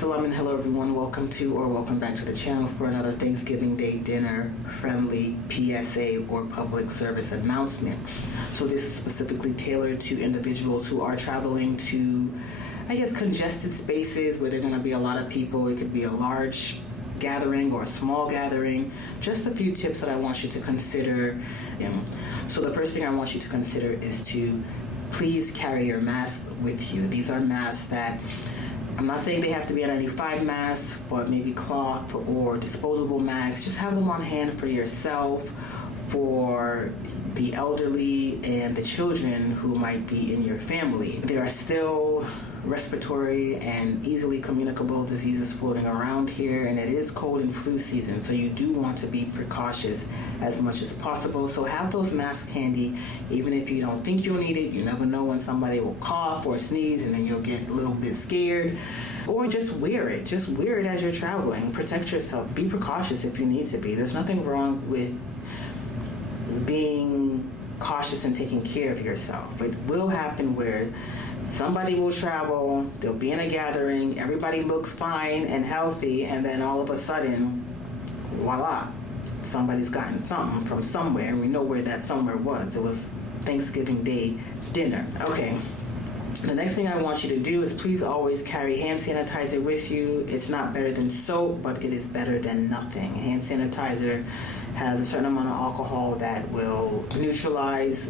Assalamu and hello everyone. Welcome back to the channel for another Thanksgiving Day dinner friendly PSA or public service announcement. So this is specifically tailored to individuals who are traveling to, congested spaces where there are going to be a lot of people. It could be a large gathering or a small gathering. Just a few tips that I want you to consider. So the first thing I want you to consider is to please carry your mask with you. These are masks that, I'm not saying they have to be an N95 mask, but maybe cloth or disposable masks. Just have them on hand for yourself, for the elderly, and the children who might be in your family. There are still respiratory and easily communicable diseases floating around here, and it is cold and flu season, so you do want to be precautious as much as possible. So have those masks handy, even if you don't think you'll need it. You never know when somebody will cough or sneeze and then you'll get a little bit scared. Or just wear it. Just wear it as you're traveling. Protect yourself. Be precautious if you need to be. There's nothing wrong with being cautious and taking care of yourself. It will happen where somebody will travel, they'll be in a gathering, everybody looks fine and healthy, and then all of a sudden, voila, somebody's gotten something from somewhere, and we know where that somewhere was. It was Thanksgiving Day dinner. Okay. The next thing I want you to do is please always carry hand sanitizer with you. It's not better than soap, but it is better than nothing. Hand sanitizer has a certain amount of alcohol that will neutralize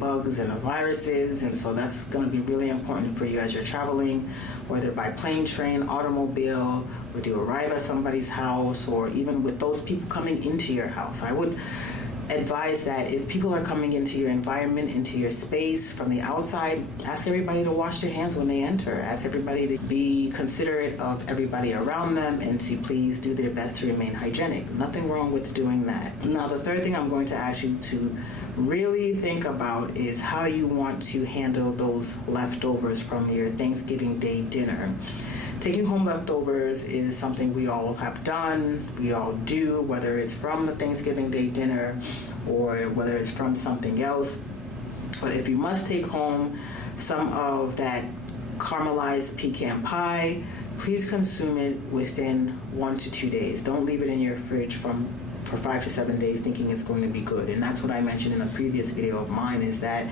bugs and viruses, and so that's going to be really important for you as you're traveling, whether by plane, train, automobile, whether you arrive at somebody's house, or even with those people coming into your house. I would advise that if people are coming into your environment, into your space from the outside, ask everybody to wash their hands when they enter. Ask everybody to be considerate of everybody around them and to please do their best to remain hygienic. Nothing wrong with doing that. Now, the third thing I'm going to ask you to really think about is how you want to handle those leftovers from your Thanksgiving Day dinner. Taking home leftovers is something we all have done, we all do, whether it's from the Thanksgiving Day dinner or whether it's from something else. But if you must take home some of that caramelized pecan pie, please consume it within 1 to 2 days. Don't leave it in your fridge for 5 to 7 days thinking it's going to be good. And that's what I mentioned in a previous video of mine, is that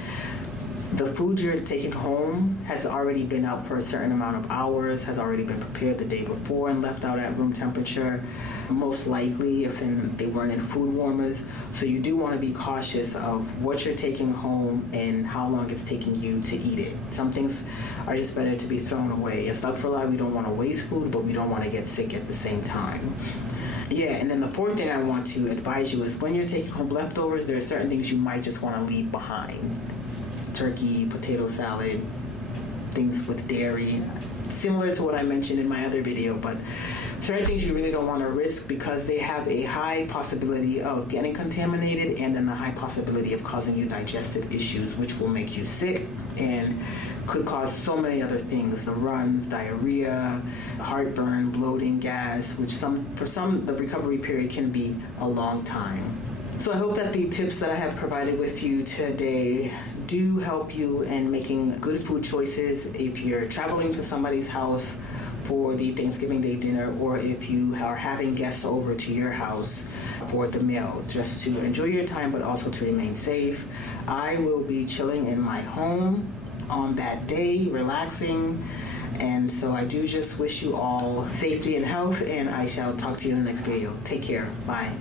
the food you're taking home has already been out for a certain amount of hours, has already been prepared the day before and left out at room temperature, most likely if they weren't in food warmers. So you do want to be cautious of what you're taking home and how long it's taking you to eat it. Some things are just better to be thrown away. Astaghfirullah, we don't want to waste food, but we don't want to get sick at the same time. Yeah, and then the fourth thing I want to advise you is when you're taking home leftovers, there are certain things you might just want to leave behind. Turkey, potato salad, things with dairy, similar to what I mentioned in my other video, but certain things you really don't want to risk because they have a high possibility of getting contaminated and then the high possibility of causing you digestive issues, which will make you sick and could cause so many other things: the runs, diarrhea, heartburn, bloating, gas, which for some the recovery period can be a long time. So I hope that the tips that I have provided with you today do help you in making good food choices if you're traveling to somebody's house for the Thanksgiving Day dinner, or if you are having guests over to your house for the meal, just to enjoy your time but also to remain safe. I will be chilling in my home on that day, relaxing, and so I do just wish you all safety and health, and I shall talk to you in the next video. Take care. Bye.